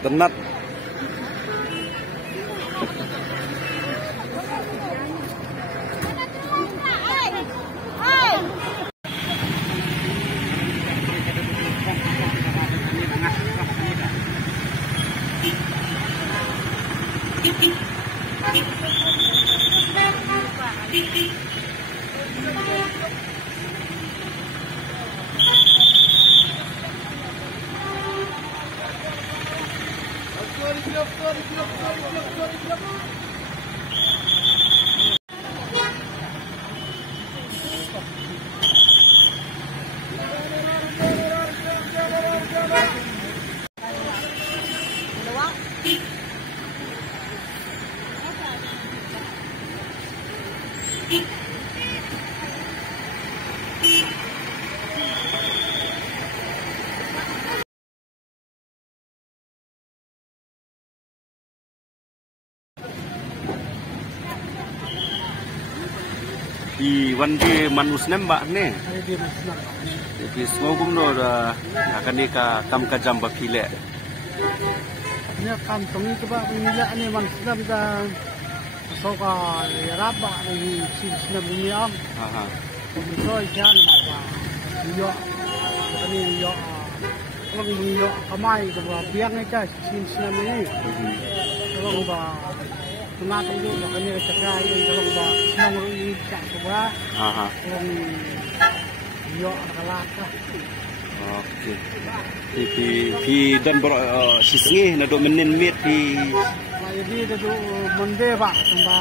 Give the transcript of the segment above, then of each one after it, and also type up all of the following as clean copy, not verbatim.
Tenat. Di wandi manus nembak nih. Di semua gumno akan dika kam kajam bakile. Ini kam kami coba menilai ini manus nembak. Soka raba ini sinam ini am. Kemudian jangan apa. Yo, ini yo. Kalau yo kamai coba biang aja sinam ini. Kalau bah Tumatong dulu, kami recakay yung ba nang iiyak ko ba? Kung iyo nakalaka. Okay. Pi dan sisngi na do menin mit pi. Jadi do monde ba tamba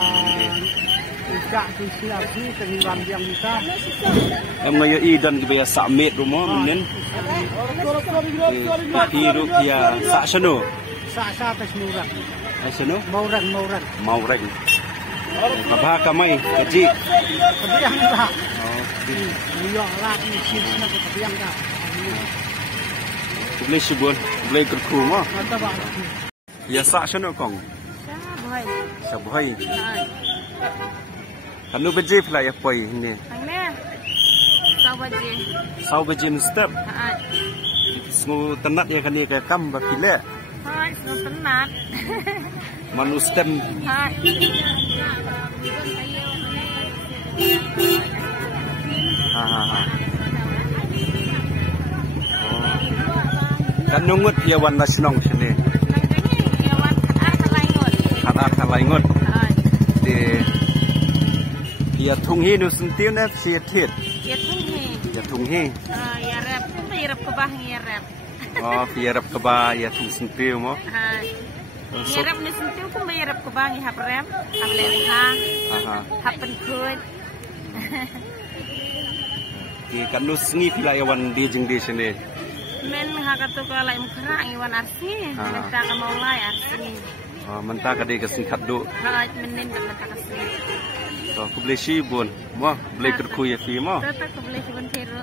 iyak ti siap si teniwan yang bisa. Am ngayo idan gibaya sa mit rumo menin. Pi ru ya sa sano. Sa tes murah. Ay sano? Maurang. Kabha kamay kaji. Kabiyang ka. Okay. Iyo rak ni sisi na kabiyang ka. Boleh subun, boleh kerku mo. Mata ba? Ya sa sano kong. Sa buhay. Ano ba jif la ya poi ni? Angna. Sau ba jim step. Semua tenat ya kani ka kam ba pile. Hai, semua tenat. Manus step. Hai. Kan nungut ya wan nasional sini. Ya wan kalaingot. Kalaingot. Hai. Di ya tunghi nu sentiu na si tit. Ya tunghi. Ya tunghi. Ya rap kebah ya rap. Oh, ya rap keba ya tung sentiu mo. Hai. Ya rap ni sentiu pun ya rap kebah ya hap rap, hap leleha. Hap penkut. Di kan nu sengi pila ya wan di jeng di sini. Men hakato ko lai mukra iwan arsi. Menta ka maulai arsi. Oh, menta ka di kesingkat do. Hai, menin ka menta kasi. So, aku boleh sibun. Mo, boleh kerku ya fi mo. Tata ko boleh sibun tero.